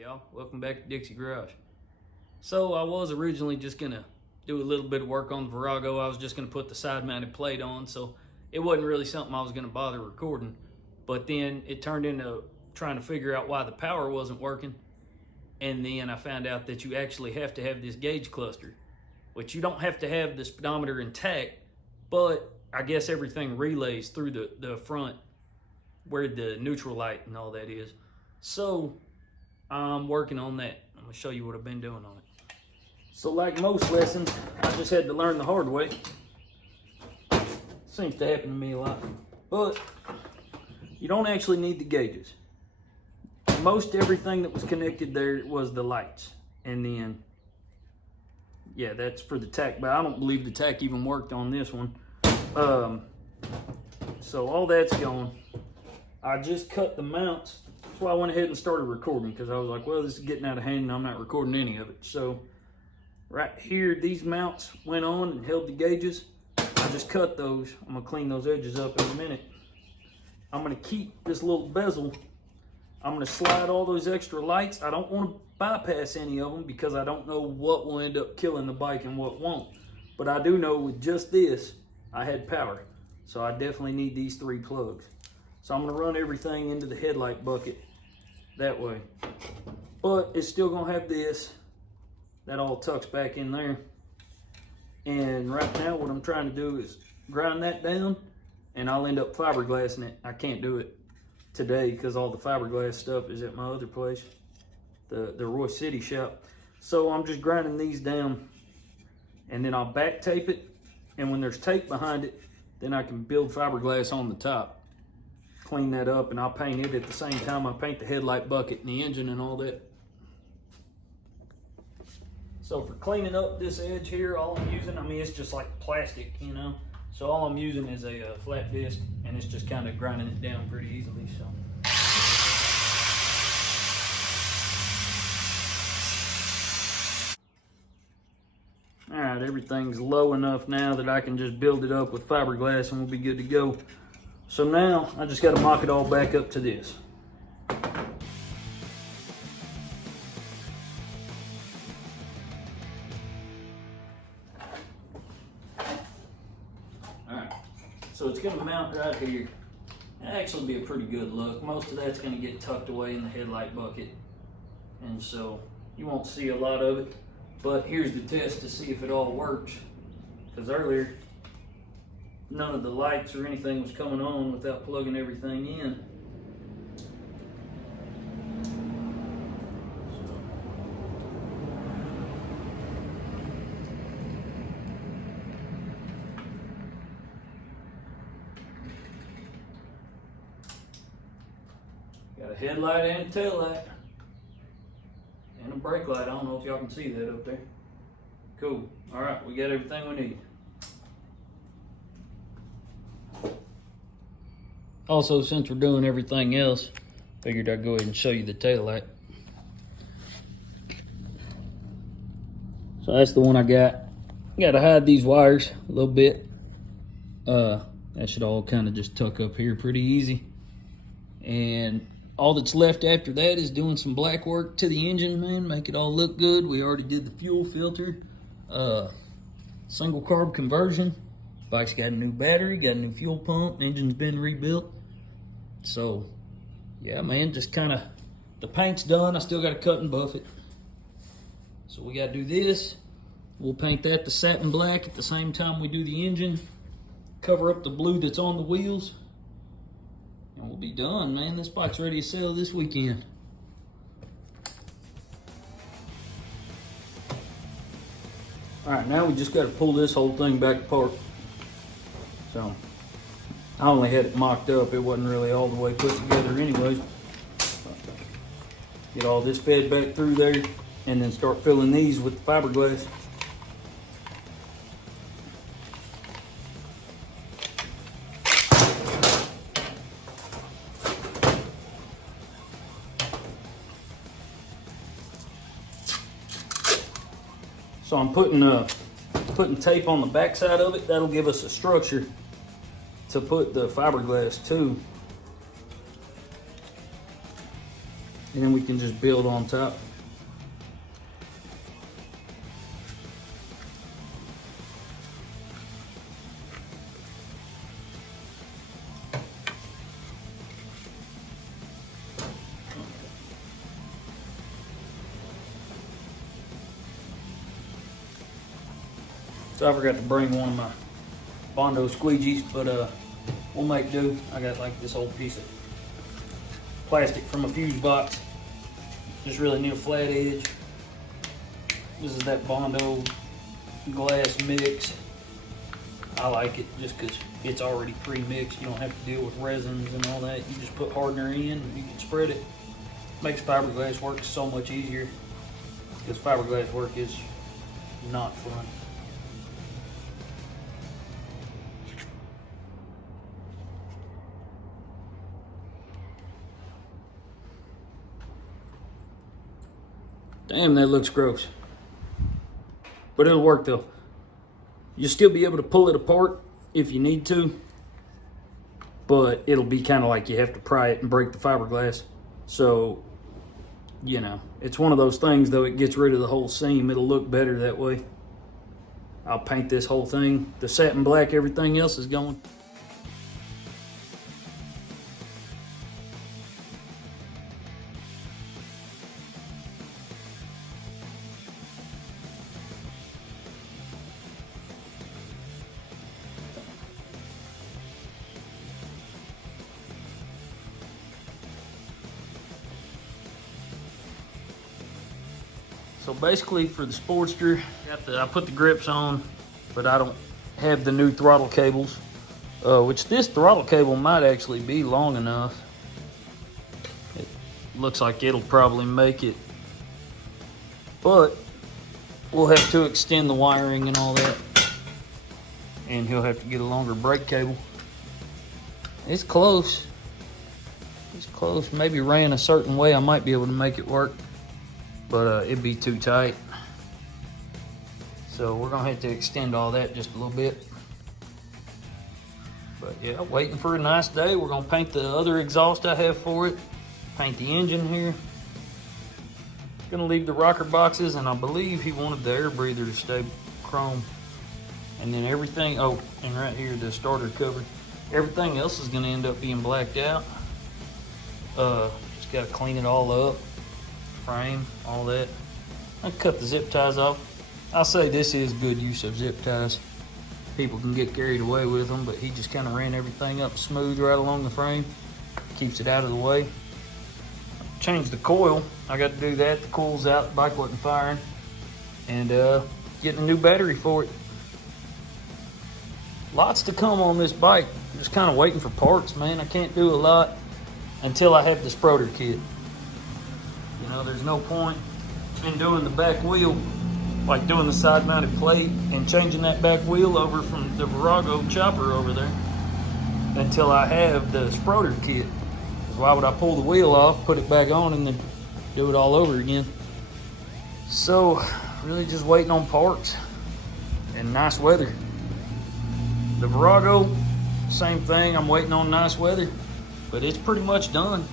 Hey y'all, welcome back to Dixie Garage. So I was originally just gonna do a little bit of work on the Virago. I was just gonna put the side mounted plate on, so it wasn't really something I was gonna bother recording. But then it turned into trying to figure out why the power wasn't working. And then I found out that you actually have to have this gauge cluster, which you don't have to have the speedometer intact, but I guess everything relays through the front where the neutral light and all that is. So I'm working on that. I'm gonna show you what I've been doing on it. So like most lessons, I just had to learn the hard way. Seems to happen to me a lot. But you don't actually need the gauges. Most everything that was connected there was the lights. And then, yeah, that's for the tack, but I don't believe the tack even worked on this one. So all that's gone. I just cut the mounts. That's why I went ahead and started recording, because I was like, well, this is getting out of hand and I'm not recording any of it. So right here, these mounts went on and held the gauges. I just cut those. I'm gonna clean those edges up in a minute. I'm gonna keep this little bezel. I'm gonna slide all those extra lights. I don't want to bypass any of them because I don't know what will end up killing the bike and what won't. But I do know with just this, I had power. So I definitely need these 3 plugs. So I'm gonna run everything into the headlight bucket that way. But it's still gonna have this. That all tucks back in there. And right now what I'm trying to do is grind that down and I'll end up fiberglassing it. I can't do it today because all the fiberglass stuff is at my other place, the Roy City shop. So I'm just grinding these down and then I'll back tape it. And when there's tape behind it, then I can build fiberglass on the top. Clean that up and I'll paint it at the same time I paint the headlight bucket and the engine and all that. So for cleaning up this edge here, all I'm using, I mean, it's just like plastic, you know? So all I'm using is a flat disc and it's just kind of grinding it down pretty easily, so. All right, everything's low enough now that I can just build it up with fiberglass and we'll be good to go. So now I just got to mock it all back up to this. All right, so it's going to mount right here. It'll actually be a pretty good look. Most of that's going to get tucked away in the headlight bucket. And so you won't see a lot of it. But here's the test to see if it all works. Because earlier, none of the lights or anything was coming on without plugging everything in. Got a headlight and a tail light. And a brake light. I don't know if y'all can see that up there. Cool. All right, we got everything we need. Also, since we're doing everything else, figured I'd go ahead and show you the tail light. So that's the one I got. Got to hide these wires a little bit. That should all kind of just tuck up here pretty easy. And all that's left after that is doing some black work to the engine, man. Make it all look good. We already did the fuel filter. Single carb conversion. Bike's got a new battery, got a new fuel pump. Engine's been rebuilt. So, yeah, man, just kind of, the paint's done. I still got to cut and buff it. So we got to do this. We'll paint that the satin black at the same time we do the engine. Cover up the blue that's on the wheels. And we'll be done, man. This bike's ready to sell this weekend. All right, now we just got to pull this whole thing back apart. So, I only had it mocked up. It wasn't really all the way put together anyways. Get all this fed back through there and then start filling these with the fiberglass. So I'm putting tape on the backside of it. That'll give us a structure to put the fiberglass to. and then we can just build on top. So I forgot to bring one of my Bondo squeegees, but we'll make do. I got like this old piece of plastic from a fuse box. Just really need a flat edge. This is that Bondo glass mix. I like it just because it's already pre-mixed. You don't have to deal with resins and all that. You just put hardener in and you can spread it. Makes fiberglass work so much easier because fiberglass work is not fun. Damn, that looks gross. But it'll work though. You'll still be able to pull it apart if you need to, but it'll be kind of like you have to pry it and break the fiberglass. So, you know, it's one of those things though, it gets rid of the whole seam. It'll look better that way. I'll paint this whole thing. The satin black, everything else is going. So basically for the Sportster, I put the grips on, but I don't have the new throttle cables, which this throttle cable might actually be long enough. It looks like it'll probably make it, but we'll have to extend the wiring and all that, and he'll have to get a longer brake cable. It's close. It's close. Maybe ran a certain way, I might be able to make it work. But it'd be too tight. So we're gonna have to extend all that just a little bit. But yeah, waiting for a nice day. We're gonna paint the other exhaust I have for it. Paint the engine here. Gonna leave the rocker boxes, and I believe he wanted the air breather to stay chrome. And then everything, oh, and right here, the starter cover. Everything else is gonna end up being blacked out. Just gotta clean it all up. Frame, all that. I cut the zip ties off. I'll say this is good use of zip ties. People can get carried away with them, but he just kind of ran everything up smooth right along the frame. Keeps it out of the way. Changed the coil. I got to do that. The coil's out, the bike wasn't firing. And getting a new battery for it. Lots to come on this bike. Just kind of waiting for parts, man. I can't do a lot until I have the Sproder kit. You know, there's no point in doing the back wheel, like doing the side mounted plate and changing that back wheel over from the Virago chopper over there until I have the Sproder kit. Why would I pull the wheel off, put it back on, and then do it all over again? So, really just waiting on parts and nice weather. The Virago, same thing, I'm waiting on nice weather, but it's pretty much done.